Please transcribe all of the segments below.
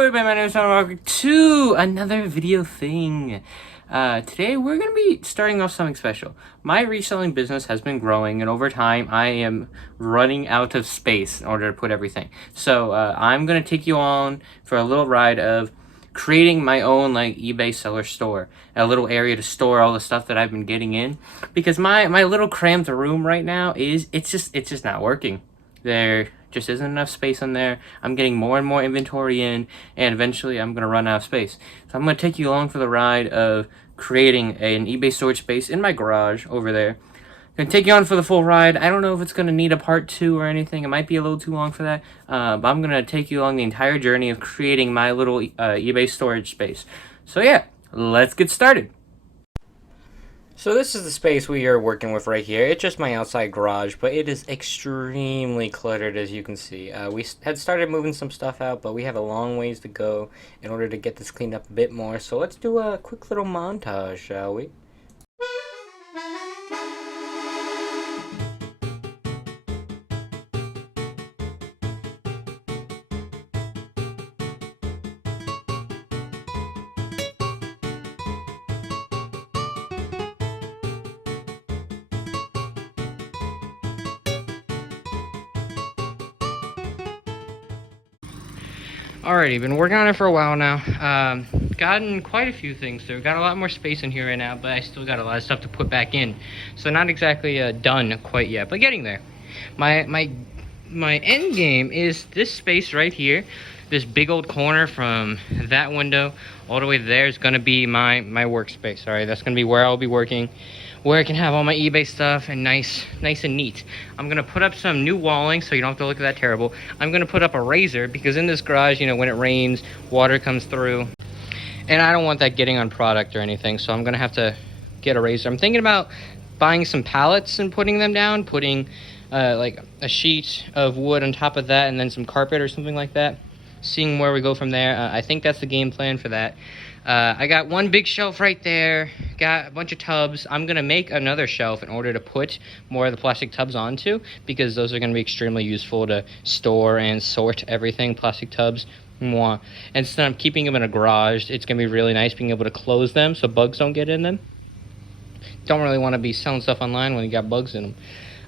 everybody, my name is John. Welcome to another video thing. Today we're going to be starting off something special. My reselling business has been growing, and over time I am running out of space in order to put everything. So I'm going to take you on for a little ride of creating my own like eBay seller store, a little area to store all the stuff that I've been getting in, because my little cramped room right now it's just not working. There just isn't enough space in there. I'm getting more and more inventory in, and eventually I'm going to run out of space. So I'm going to take you along for the ride of creating an eBay storage space in my garage over there. I'm going to take you on for the full ride. I don't know if it's going to need a part 2 or anything. It might be a little too long for that. But I'm going to take you along the entire journey of creating my little eBay storage space. So yeah, let's get started. So this is the space we are working with right here. It's just my outside garage, but it is extremely cluttered, as you can see. We had started moving some stuff out, but we have a long ways to go in order to get this cleaned up a bit more. So let's do a quick little montage, shall we? Alrighty, been working on it for a while now. Gotten quite a few things through. Got a lot more space in here right now, but I still got a lot of stuff to put back in. So not exactly done quite yet, but getting there. My end game is this space right here. This big old corner from that window all the way there is going to be my workspace. Alright, that's going to be where I'll be working, where I can have all my eBay stuff and nice and neat. I'm going to put up some new walling so you don't have to look at that terrible. I'm going to put up a razor because in this garage, you know, when it rains, water comes through. And I don't want that getting on product or anything, so I'm going to have to get a razor. I'm thinking about buying some pallets and putting them down, putting like a sheet of wood on top of that and then some carpet or something like that. Seeing where we go from there. I think that's the game plan for that. I got one big shelf right there, got a bunch of tubs. I'm going to make another shelf in order to put more of the plastic tubs onto, because those are going to be extremely useful to store and sort everything, plastic tubs. Mwah. Instead of keeping them in a garage, it's going to be really nice being able to close them so bugs don't get in them. Don't really want to be selling stuff online when you got bugs in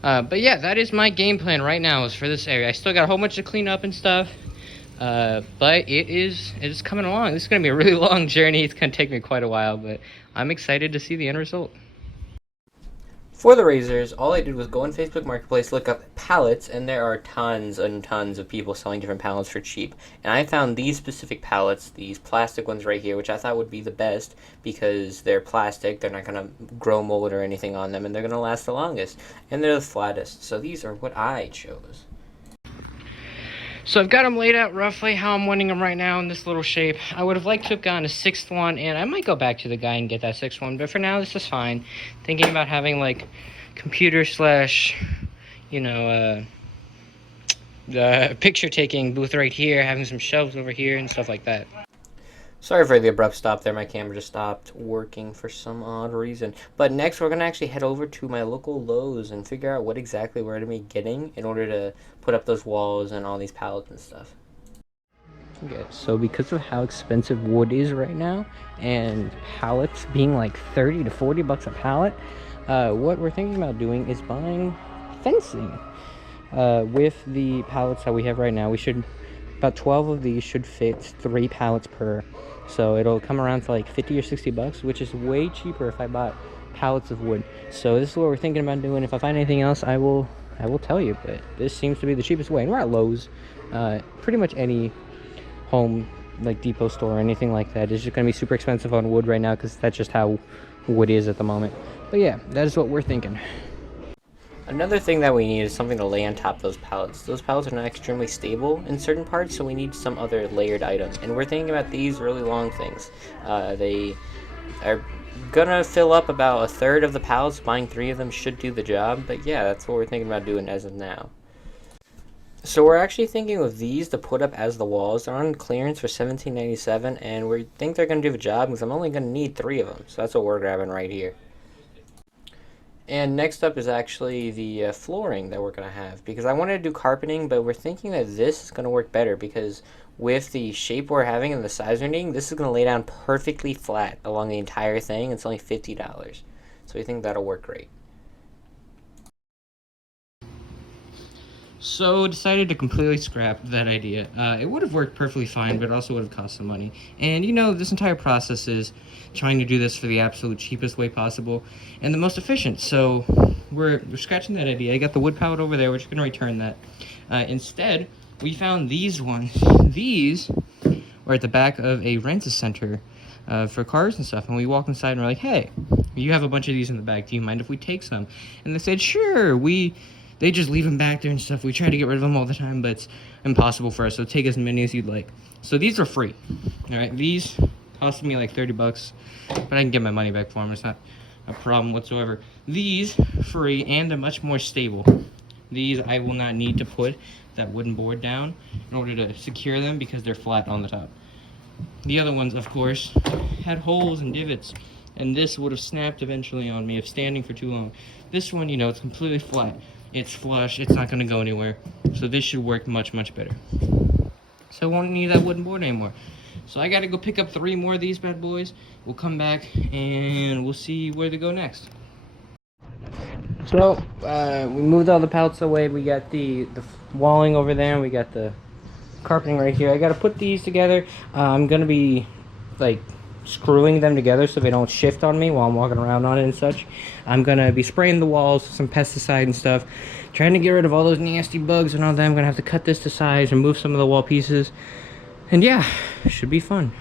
them. But yeah, that is my game plan right now is for this area. I still got a whole bunch to clean up and stuff. But it is coming along. This is going to be a really long journey. It's going to take me quite a while, but I'm excited to see the end result. For the razors, all I did was go on Facebook Marketplace, look up pallets, and there are tons and tons of people selling different pallets for cheap. And I found these specific pallets, these plastic ones right here, which I thought would be the best because they're plastic, they're not going to grow mold or anything on them, and they're going to last the longest. And they're the flattest. So these are what I chose. So I've got them laid out roughly how I'm wanting them right now in this little shape. I would have liked to have gotten a 6th one, and I might go back to the guy and get that 6th one, but for now this is fine. Thinking about having like computer slash, you know, picture taking booth right here, having some shelves over here and stuff like that. Sorry for the abrupt stop there, my camera just stopped working for some odd reason. But next we're going to actually head over to my local Lowe's and figure out what exactly we're going to be getting in order to put up those walls and all these pallets and stuff. Okay, so because of how expensive wood is right now, and pallets being like 30 to 40 bucks a pallet, what we're thinking about doing is buying fencing. With the pallets that we have right now, we should... about 12 of these should fit 3 pallets per. So it'll come around to like 50 or 60 bucks, which is way cheaper if I bought pallets of wood. So this is what we're thinking about doing. If I find anything else, I will tell you. But this seems to be the cheapest way. And we're at Lowe's. Pretty much any home like depot store or anything like that is just going to be super expensive on wood right now because that's just how wood is at the moment. But yeah, that is what we're thinking. Another thing that we need is something to lay on top of those pallets. Those pallets are not extremely stable in certain parts, so we need some other layered item. And we're thinking about these really long things. They are gonna fill up about 1/3 of the pallets. Buying 3 of them should do the job, but yeah, that's what we're thinking about doing as of now. So we're actually thinking of these to put up as the walls. They're on clearance for $17.97, and we think they're gonna do the job because I'm only gonna need 3 of them. So that's what we're grabbing right here. And next up is actually the flooring that we're going to have, because I wanted to do carpeting, but we're thinking that this is going to work better because with the shape we're having and the size we're needing, this is going to lay down perfectly flat along the entire thing. It's only $50. So we think that'll work great. So decided to completely scrap that idea. It would have worked perfectly fine, but it also would have cost some money. And you know, this entire process is trying to do this for the absolute cheapest way possible and the most efficient. So we're scratching that idea. I got the wood pallet over there. We're just gonna return that. Instead, we found these ones. These are at the back of a rent-a-center for cars and stuff. And we walk inside and we're like, hey, you have a bunch of these in the back. Do you mind if we take some? And they said, sure. They just leave them back there and stuff. We try to get rid of them all the time, but it's impossible for us. So take as many as you'd like. So these are free. All right, these cost me like $30, but I can get my money back for them. It's not a problem whatsoever. These free, and they're much more stable. These I will not need to put that wooden board down in order to secure them because they're flat on the top. The other ones, of course, had holes and divots, and this would have snapped eventually on me if standing for too long. This one, you know, it's completely flat. It's flush, it's not gonna go anywhere. So this should work much, much better. So I won't need that wooden board anymore. So I gotta go pick up 3 more of these bad boys. We'll come back and we'll see where they go next. So we moved all the pallets away. We got the walling over there, and we got the carpeting right here. I gotta put these together. I'm gonna be like screwing them together so they don't shift on me while I'm walking around on it and such. I'm gonna be spraying the walls with some pesticide and stuff, trying to get rid of all those nasty bugs and all that. I'm gonna have to cut this to size, remove some of the wall pieces, and yeah, should be fun.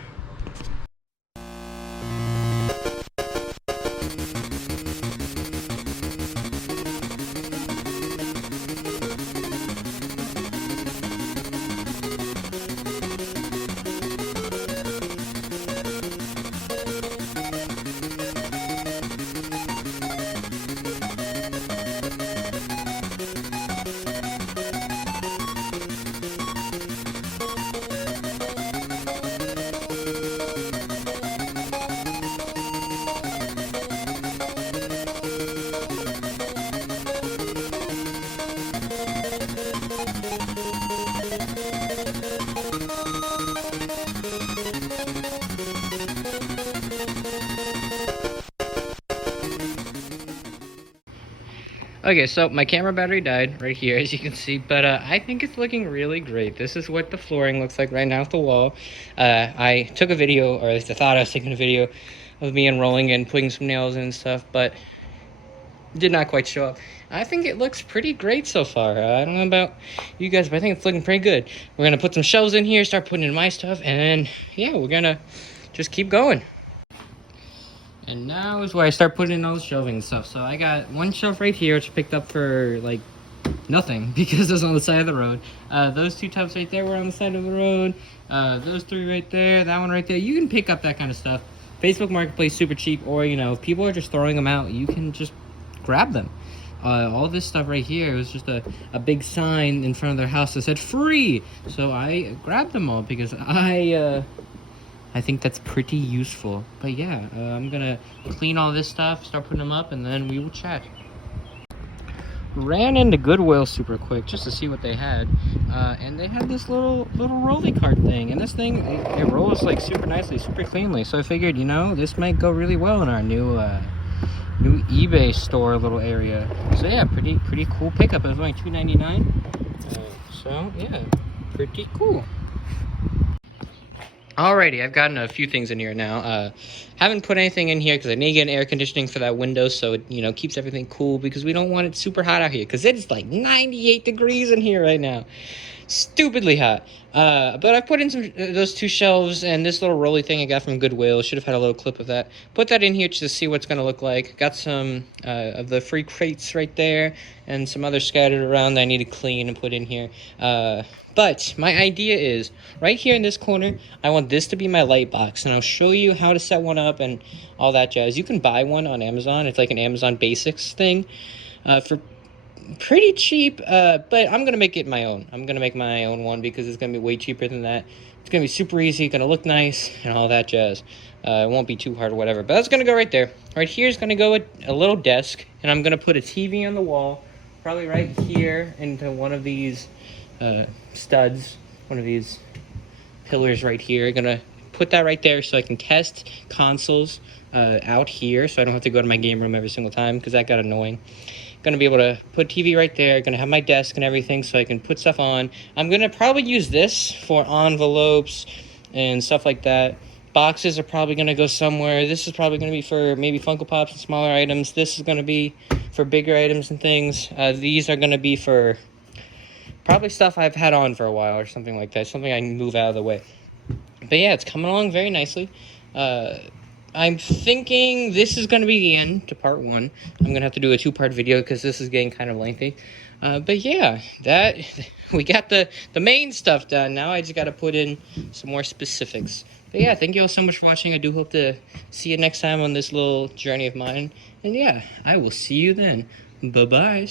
Okay, so my camera battery died right here, as you can see, but I think it's looking really great. This is what the flooring looks like right now with the wall. I took a video, or at least I thought I was taking a video of me unrolling and putting some nails in and stuff, but did not quite show up. I think it looks pretty great so far. I don't know about you guys, but I think it's looking pretty good. We're gonna put some shelves in here, start putting in my stuff, and yeah, we're gonna just keep going. And now is where I start putting in all the shelving and stuff. So I got one shelf right here, which I picked up for like nothing because it was on the side of the road. Those 2 tubs right there were on the side of the road. Those 3 right there, that one right there. You can pick up that kind of stuff. Facebook Marketplace, super cheap, or you know, if people are just throwing them out, you can just grab them. All this stuff right here was just a big sign in front of their house that said free. So I grabbed them all because I think that's pretty useful. But yeah, I'm gonna clean all this stuff, start putting them up, and then we will chat. Ran into Goodwill super quick just to see what they had, and they had this little rolly cart thing, and this thing it rolls like super nicely, super cleanly. So I figured, you know, this might go really well in our new eBay store little area. So yeah, pretty cool pickup. It was only $2.99. So yeah, pretty cool. Alrighty, I've gotten a few things in here now. Haven't put anything in here because I need to get air conditioning for that window so it, you know, keeps everything cool because we don't want it super hot out here because it's like 98 degrees in here right now. Stupidly hot. But I put in some those 2 shelves and this little rolly thing I got from Goodwill. Should have had a little clip of that. Put that in here just to see what's going to look like. Got some of the free crates right there and some others scattered around that I need to clean and put in here. But my idea is, right here in this corner, I want this to be my light box, and I'll show you how to set one up and all that jazz. You can buy one on Amazon. It's like an Amazon Basics thing for pretty cheap, but I'm going to make it my own. I'm going to make my own one because it's going to be way cheaper than that. It's going to be super easy, going to look nice, and all that jazz. It won't be too hard or whatever, but that's going to go right there. Right here is going to go a little desk, and I'm going to put a TV on the wall, probably right here into one of these studs, one of these pillars right here. Gonna put that right there so I can test consoles out here, so I don't have to go to my game room every single time, because that got annoying. Gonna be able to put TV right there. Gonna have my desk and everything so I can put stuff on. I'm gonna probably use this for envelopes and stuff like that. Boxes are probably gonna go somewhere. This is probably gonna be for maybe Funko Pops and smaller items. This is gonna be for bigger items and things. These are gonna be for probably stuff I've had on for a while or something like that. Something I can move out of the way. But yeah, it's coming along very nicely. I'm thinking this is going to be the end to part 1. I'm going to have to do a 2-part video because this is getting kind of lengthy. But yeah, that we got the main stuff done. Now I just got to put in some more specifics. But yeah, thank you all so much for watching. I do hope to see you next time on this little journey of mine. And yeah, I will see you then. Bye-bye.